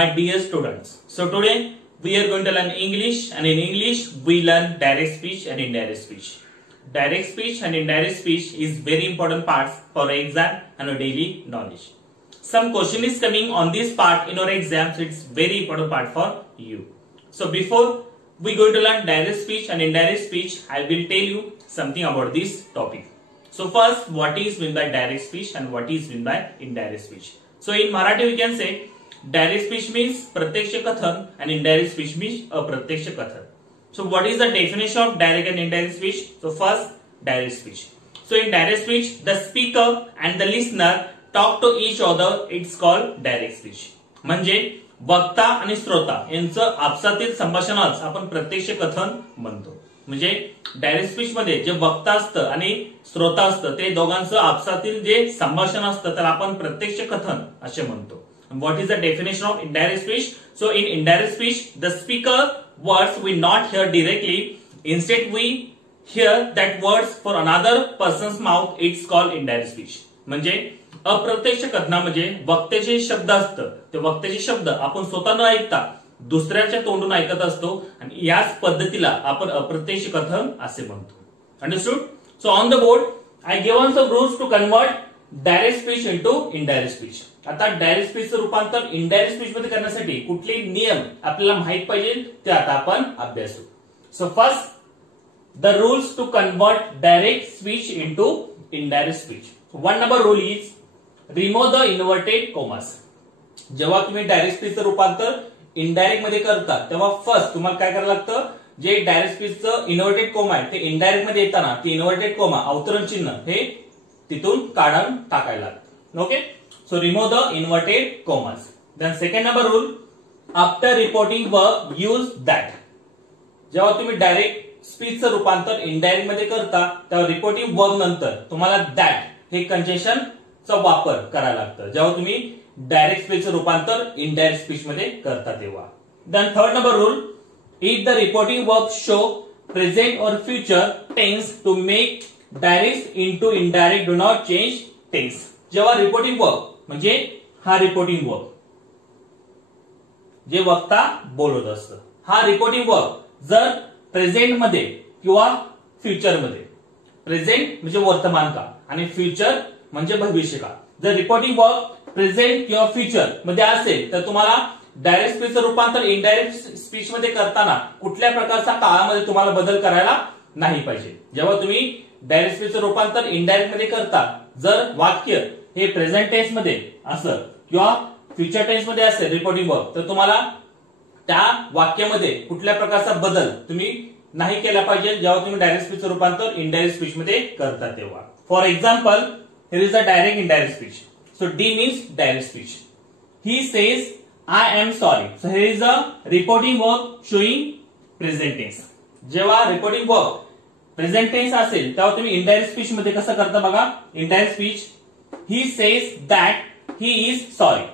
my dear students. So today we are going to learn English, and in English we learn direct speech and indirect speech. Direct speech and indirect speech is very important parts for exam and our daily knowledge. Some question is coming on this part in our exam, so it's very important part for you. So before we going to learn direct speech and indirect speech, I will tell you something about this topic. So first, what is meant by direct speech and what is meant by indirect speech? So in Marathi we can say direct speech means प्रत्यक्ष कथन and indirect speech means अप्रत्यक्ष कथन. So what is the definition of direct and indirect speech? So first, direct speech. So in direct speech, the speaker and the listener talk to each other. It's called direct speech. म्हणजे वक्ता आणि श्रोता यांचं आपसातील संभाषणाच आपण प्रत्यक्ष कथन म्हणतो. म्हणजे डायरेक्ट स्पीच मध्ये जे वक्ता असतं आणि श्रोता असतं ते दोघांचं आपसातील जे संभाषण असतं त्याला आपण प्रत्यक्ष कथन असे म्हणतो. What is the definition of indirect speech? So in indirect speech, the speaker words we not hear directly. Instead, we hear that words for another person's mouth. It's called indirect speech. म्हणजे अप्रत्यक्ष कथनामध्ये वक्त्याचे शब्द असतं, ते वक्त्याचे शब्द आपण स्वतः न ऐकता दुसऱ्याच्या तोंडून ऐकत असतो आणि याच पद्धतीला आपण अप्रत्यक्ष कथन असे म्हणतो. Understood? So on the board I given some rules to convert direct speech into indirect speech. आता डायरेक्ट स्पीचचं रूपांतर इनडायरेक्ट स्पीच मध्ये करण्यासाठी कुठले नियम आपल्याला माहित पाहिजे ते आता आपण अभ्यासू. So first, the rules to convert direct speech into indirect speech. One number rule is remove the inverted commas. जेव्हा तुम्ही डायरेक्ट स्पीचचं रूपांतर इनडायरेक्ट मध्ये करता तेव्हा फर्स्ट तुम्हाला काय करायला लागतं, जे डायरेक्ट स्पीचचं इन्व्हर्टेड कोमा आहे ते इनडायरेक्ट मध्ये येताना ते इन्व्हर्टेड कोमा अवतरण चिन्ह हे तिथून काढून टाकायला लागतं. Okay, so remove the inverted commas. Then second number rule, after reporting verb use that. जेव्हा तुम्ही डायरेक्ट स्पीचचं रूपांतर इनडायरेक्ट मध्ये करता तेव्हा रिपोर्टिंग वर्ब नंतर तुम्हाला दॅट हे कंजेशन चा वापर करायला लागतं जेव्हा तुम्ही डायरेक्ट स्पीचचं रूपांतर इनडायरेक्ट स्पीच मध्ये करता तेव्हा. Then third number rule, if the reporting verb show present or future tense to make direct into indirect do not change tense. जेव्हा रिपोर्टिंग वर्ब म्हणजे हा रिपोर्टिंग वर्ब जे वक्ता बोलत असतं, हा रिपोर्टिंग वर्ब जर प्रेझेंट मध्ये किंवा फ्युचर मध्ये, प्रेझेंट म्हणजे वर्तमान काळ आणि फ्युचर म्हणजे भविष्य काळ, जर रिपोर्टिंग वर्ब प्रेझेंट किंवा फ्युचर मध्ये असेल तर तुम्हाला डायरेक्ट स्पीचचं रूपांतर इनडायरेक्ट स्पीच मध्ये करताना कुठल्या प्रकारचा काळामध्ये तुम्हाला बदल करायला नाही पाहिजे. जेव्हा तुम्ही डायरेक्ट स्पीचचं रूपांतर इनडायरेक्ट मध्ये करता, जर वाक्य हे प्रेझेंट टेन्स मध्ये असेल किंवा फ्युचर टेन्स मध्ये असेल रिपोर्टिंग वर्ब, तर तुम्हाला त्या वाक्यामध्ये कुठल्या प्रकारचा बदल तुम्ही नाही केला पाहिजे जेव्हा तुम्ही डायरेक्ट स्पीचचं रूपांतर इनडायरेक्ट स्पीच मध्ये करता तेव्हा. For example, here is a direct indirect speech. So D means direct speech. He says, I am sorry. So here is a reporting verb showing present tense. जेव्हा reporting verb present tense असेल तेव्हा तुम्ही indirect speech मध्ये कसं करता बघा. Indirect speech, he says that he is sorry.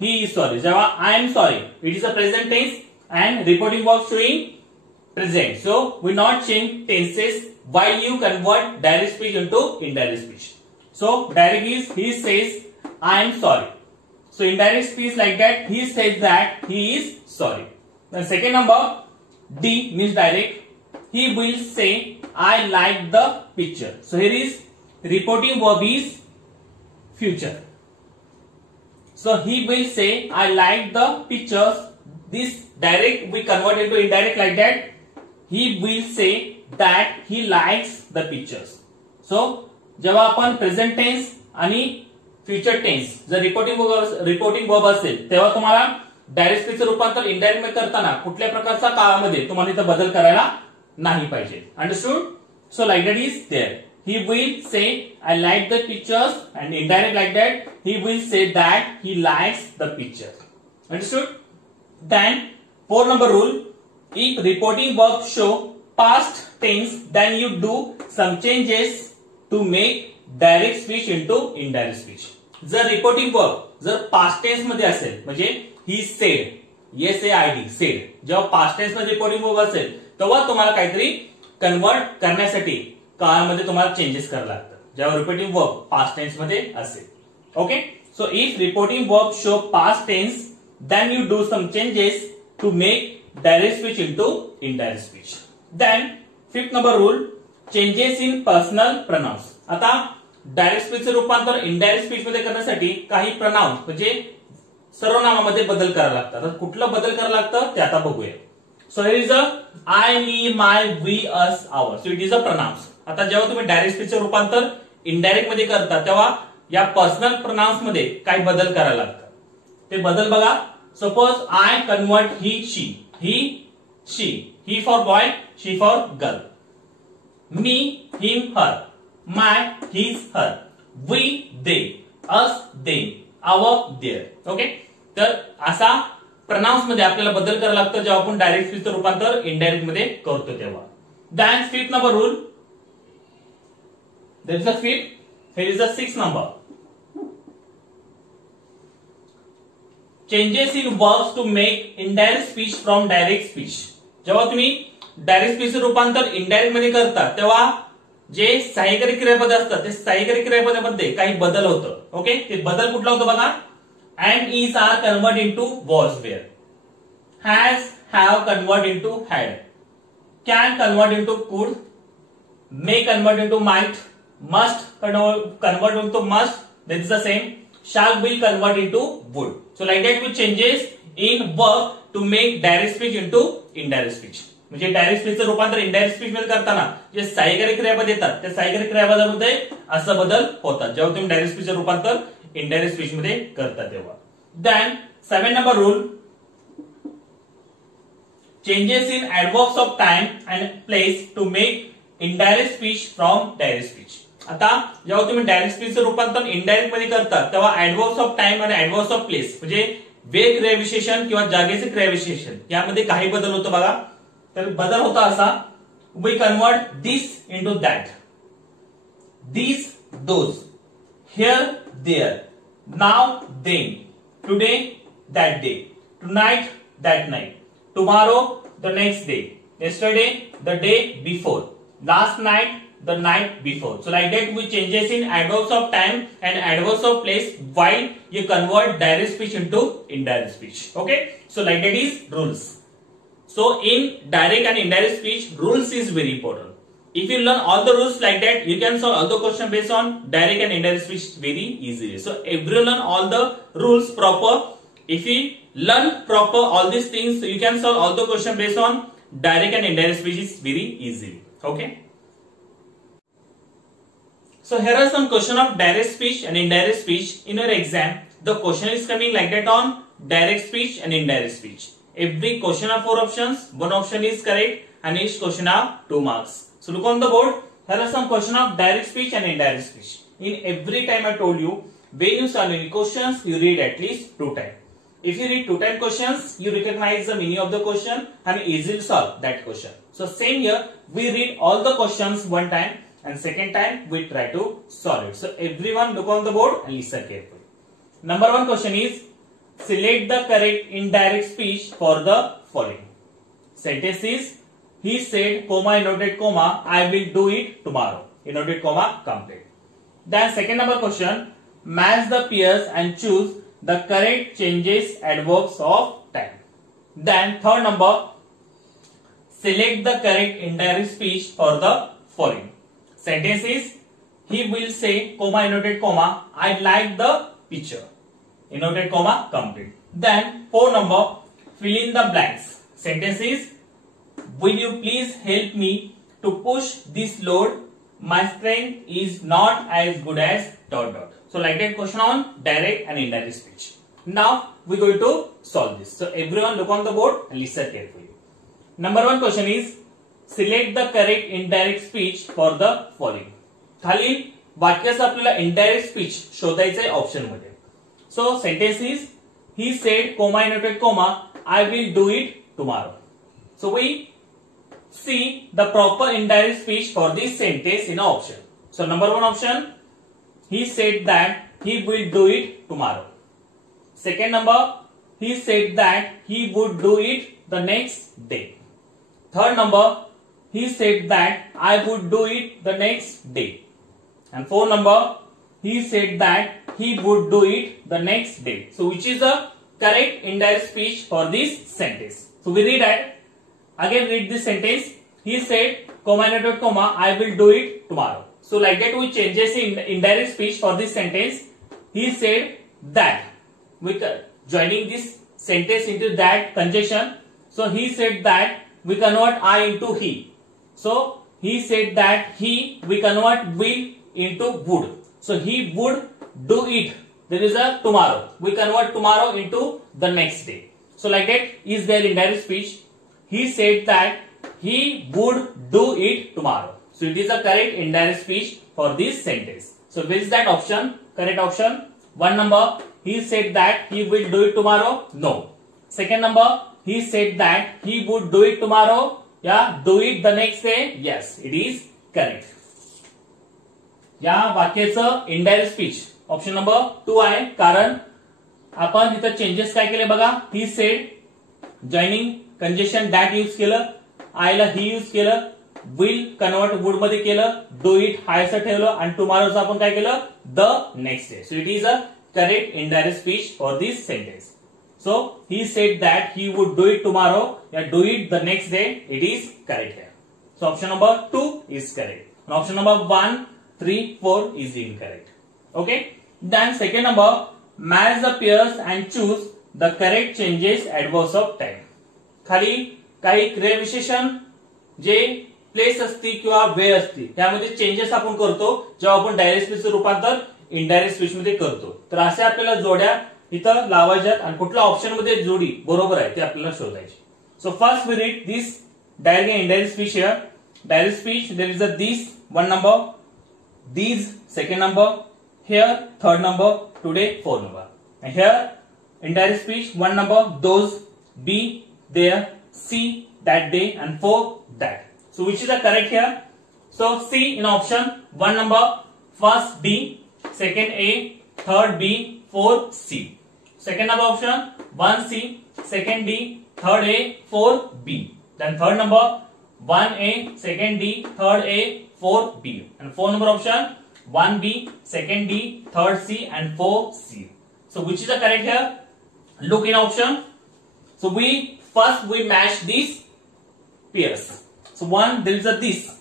He is sorry. जेव्हा I am sorry, it is a present tense and reporting verb showing present. So we not change tenses while you convert direct speech into indirect speech. So direct is he says I am sorry. So indirect speech like that, he says that he is sorry. Then second number, D means direct. He will say I like the picture. So here is reporting verb is future. So he will say I like the pictures. This direct we convert into indirect like that. He will say that he likes the pictures. So जेव्हा आपण present tense आणि future tense जर reporting verb असेल तेव्हा तुम्हाला direct स्पीचचं रूपांतर indirect मध्ये करताना कुठल्या प्रकारच्या काळामध्ये तुम्हाला इथं बदल करायला नाही पाहिजे. Understood? So like that is there. He will say I like the pictures and indirect like that he will say that he likes the picture. Understood? Then four number rule, if reporting verb show past tense then you do some changes to make direct speech into indirect speech. जर reporting verb जर past tense मध्ये असेल म्हणजे he said, SAID said, जेव्हा past tense मध्ये reporting verb असेल तेव्हा तुम्हाला काहीतरी कन्वर्ट करण्यासाठी काळामध्ये तुम्हाला चेंजेस करायला लागतात जेव्हा रिपोर्टिंग वर्ब पास्ट टेन्स मध्ये असेल. Okay, so if reporting verb show past tense then you do some changes to make direct speech into indirect speech. Then fifth number rule, changes in personal pronouns. आता direct स्पीचचे रूपांतर indirect speech मध्ये करण्यासाठी काही pronounce म्हणजे सर्वनामामध्ये बदल करायला लागतात. आता कुठला बदल करायला लागतं ते आता बघूया. So here is a I, me, my, we, us, our. So it is a pronouns. आता जेव्हा तुम्ही डायरेक्ट स्पीचचे रूपांतर इनडायरेक्ट मध्ये करता तेव्हा या पर्सनल प्रोनाउन्स मध्ये काही बदल करायला लागतात. ते बदल बघा. Suppose I convert he, she. He, she. He for boy, she for girl. Me, him, her. My, his, her. We, they. Us, they. Our, their. Okay. तर असा प्रोनाउन्स मध्ये आपल्याला बदल करायला लागतं जेव्हा आपण डायरेक्ट स्पीचचं रूपांतर इनडायरेक्ट मध्ये करतो तेव्हा. Than fifth number rule. There is a fifth. Here is the sixth number. Changes in verbs to make indirect speech from direct speech. जेव्हा तुम्ही डायरेक्ट स्पीच रूपांतर इनडायरेक्ट मध्ये करता तेव्हा जे सहाय्यकारी क्रियापद असतात ते सहाय्यकारी क्रियापदामध्ये काही बदल होतं. ओके. ते बदल कुठला होतो बघा. and is are convert into was were. has have convert into had. can convert into could. may convert into might. must convert into must. That is the same. shall will convert into would. So like that we changes in verb to make direct speech into indirect speech. म्हणजे direct स्पीचचं रूपांतर indirect speech मध्ये करताना जे सहाय्यकारी क्रियापद येतात त्या सहाय्यकारी क्रियापदामध्ये असं बदल होतात जेव्हा तुम्ही डायरेक्ट स्पीचचं रूपांतर इनडायरेक्ट स्पीच मध्ये करता तेव्हा. Then 7 number rule, changes in adverbs of time and place to make indirect speech from direct speech. आता जेव्हा तुम्ही डायरेक्ट स्पीचचं रूपांतर इनडायरेक्ट मध्ये करता तेव्हा एडवर्ब्स ऑफ टाइम आणि एडवर्ब्स ऑफ प्लेस म्हणजे वेळ क्रियाविशेषण किंवा जागेचे क्रियाविशेषण यामध्ये काही बदल होतो बघा. तर बदल होता असा, we convert this into that. This, those. Here, there. Now, then. Today, that day. Tonight, that night. Tomorrow, the next day. yesterday, the day before. last night, the night before. So like that we changes in adverbs of time and adverbs of place while you convert direct speech into indirect speech. Okay. So like that is rules. So in direct and indirect speech, rules is very important. If you learn all the rules like that, you can solve all the question based on direct and indirect speech very easily. So everyone learn all the rules proper. If you learn proper all these things, you can solve all the question based on direct and indirect speech is very easily. Okay. So here are some question of direct speech and indirect speech in your exam. The question is coming like that on direct speech and indirect speech. Every question have 4 options. One option is correct and each question have 2 marks. So look on the board. Here are some question of direct speech and indirect speech. In every time I told you, when you solve any questions, you read at least 2 times. If you read 2 times questions, you recognize the meaning of the question and easily solve that question. So same here, we read all the questions 1 time and second time we try to solve it. So everyone look on the board and listen carefully. Number 1 question is, select the correct indirect speech for the following. Sentence is, he said, comma, inverted comma, I will do it tomorrow. Inverted comma, complete. Then second number question, match the pairs and choose the correct changes adverbs of time. Then third number, select the correct indirect speech for the following. Sentence is, he will say, comma, inverted comma, I like the picture. Inverted comma, complete. Then 4 number, fill in the blanks. Sentence is, will you please help me to push this load? My strength is not as good as ... So like that question on direct and indirect speech. Now we are going to solve this. So everyone look on the board and listen carefully. Number 1 question is, select the correct indirect speech for the following. खाली वाक्याचं आपल्याला indirect speech शोधायचं आहे option मध्ये. So sentence is, he said, comma, inverted comma, I will do it tomorrow. So we see the proper indirect speech for this sentence in option. So number 1 option, he said that he will do it tomorrow. Second number, he said that he would do it the next day. Third number, he said that I would do it the next day. And 4 number, he said that he would do it the next day. So which is the correct indirect speech for this sentence. So we read that. Again read this sentence. He said, comma and dot comma, I will do it tomorrow. So like that we changes in indirect speech for this sentence. He said that. We joining this sentence into that conjunction. So he said that, we convert I into he. So he said that he, we convert will into would. So he would do it. There is a tomorrow. We convert tomorrow into the next day. So like that is their indirect speech. He said that he would do it tomorrow. So it is a correct indirect speech for this sentence. So which is that option? Correct option. One number, he said that he will do it tomorrow. No. Second number, he said that he would do it tomorrow. Yeah, do it the next day. Yes, it is correct. या वाक्याचं indirect speech option number 2 आहे. कारण आपण इथं changes काय केले बघा. He said joining congestion that use केलं, आयला ही यूज केलं, विल कन्वर्ट वुड मध्ये केलं, डू इट हाय असं ठेवलं आणि टुमॉरोचं आपण काय केलं the next day. So it is a correct indirect speech for this sentence. So he said that he would do it tomorrow. Yeah, do it the next day. It is correct here. So option number 2 is correct. And option number 1, 3, 4 is incorrect. Okay. Then second number, match the pairs and choose the correct changes adverbs of time. खाली काही क्रियाविशेषण जे place असती किंवा वेळ असती त्यामध्ये changes आपण करतो जेव्हा आपण डायरेक्ट स्पीच रूपांतर इनडायरेक्ट स्पीच मध्ये करतो. तर असे आपल्याला जोड्या इथं लावायच्यात आणि कुठल्या ऑप्शन मध्ये जोडी बरोबर आहे ते आपल्याला शोधायची. So first we read this direct and indirect speech here. Direct speech there is a this one number, these second number, here third number, today fourth number, and here indirect speech one number, those, be, there, see, that day, and for that. So which is the correct here? So C in option one number, first B, second A, third B, fourth C. Second number option 1C, second D, third A, fourth B. Then third number 1A, second D, third A, fourth B. And fourth number option 1B, second D, third C, and fourth C. So which is the correct here? Look in option. So first we match these pairs. So one, there is a this.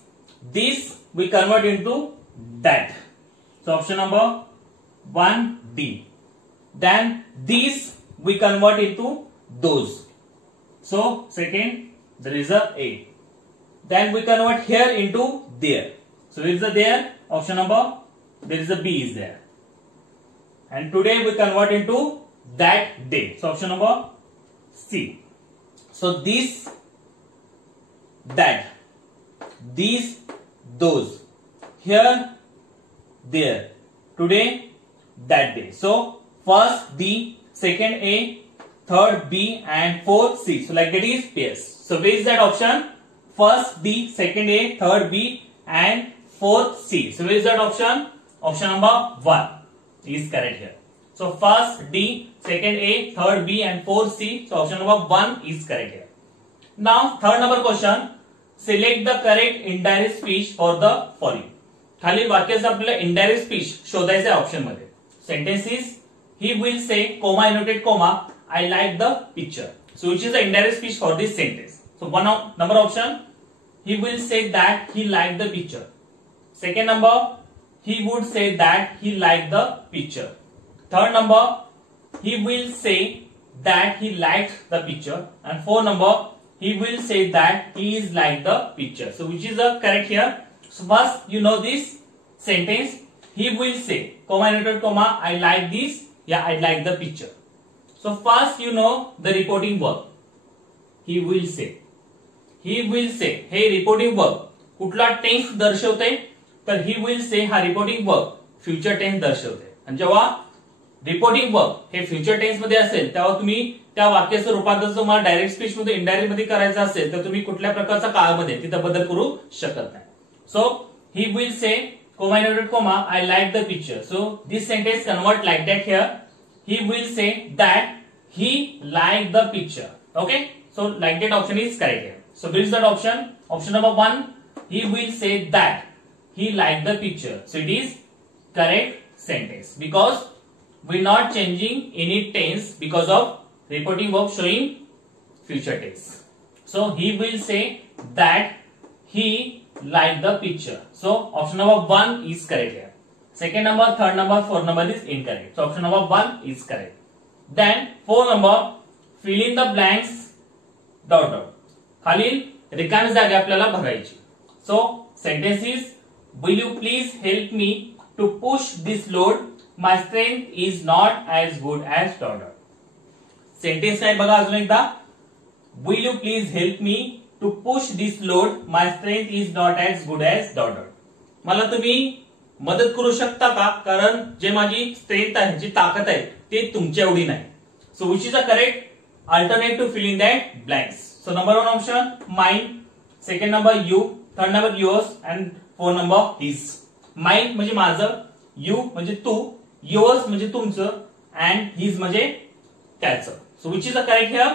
This we convert into that. So option number 1D. Then these we convert into those. So second there is a A. Then we convert here into there. So there is a there. Option number, there is a B is there. And today we convert into that day. So option number C. So this, that, these, those, here, there, today, that day. So first D, second A, third B, and fourth C. So like that is pairs. So where is that option? First D, second A, third B, and fourth C. So where is that option? Option number 1 is correct here. So first D, second A, third B, and fourth C. So option number 1 is correct here. Now third number question. Select the correct indirect speech for the following. खाली वाक्याचं आपल्याला indirect speech शोधायचं आहे option मध्ये. Sentence is, he will say, comma annotated comma, I like the picture. So which is the indirect speech for this sentence? So one number option, he will say that he liked the picture. Second number, he would say that he liked the picture. Third number, he will say that he liked the picture. And fourth number, he will say that he is like the picture. So which is the correct here? So first you know this sentence, he will say, comma annotated comma, I like this. Yeah, I like the picture. So first you know the reporting verb. He will say. He will say. हे reporting verb कुठला tense दर्शवते? तर he will say हा reporting verb future tense दर्शवते. आणि जेव्हा reporting verb हे future tense मध्ये असेल तेव्हा तुम्ही त्या वाक्याचं रूपांतर तुम्हाला डायरेक्ट स्पीच मध्ये इनडायरेक्ट मध्ये करायचं असेल तर तुम्ही कुठल्या प्रकारचा काळामध्ये तिथे बदल करू शकत नाही. So he will say, comma annotated comma, I like the picture. So this sentence convert like that here. He will say that he liked the picture. Okay. So like that option is correct here. So which is that option? Option number 1. He will say that he liked the picture. So it is correct sentence because we're not changing any tense because of reporting verb showing future tense. So he will say that he liked the picture. So option number 1 is correct here. Second number, third number, fourth number is incorrect. So option number 1 is correct. Then 4 number, fill in the blanks dot dot. खालील रिकामी जागा आपल्याला भरायची. So sentence is, will you please help me to push this load? My strength is not as good as dot dot. Sentence आहे बघा अजून एकदा. Will you please help me to push this load? My strength is not as good as dot dot. मला तुम्ही मदत करू शकता का? कारण जे माझी स्ट्रेंथ आहे, जी ताकद आहे, ते तुमच्या एवढी नाही. So which is the correct alternate to fill in that blanks? So number 1 option mine, second number you, third number yours and fourth number his. Mine म्हणजे माझं, you म्हणजे तू, yours म्हणजे तुमचं and his म्हणजे त्याचं. So which is the correct here?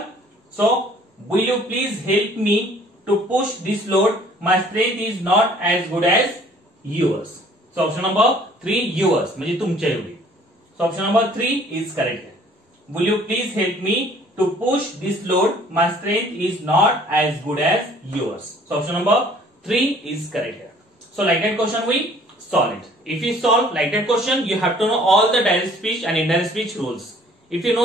So will you please help me to push this load? My strength is not as good as yours. So option number 3 yours म्हणजे तुमच्या एवढी. So option number 3 is correct here. Will you please help me to push this load? My strength is not as good as yours. So option number 3 is correct here. So like that question we solve it. If you solve like that question, you have to know all the direct speech and indirect speech rules. If you know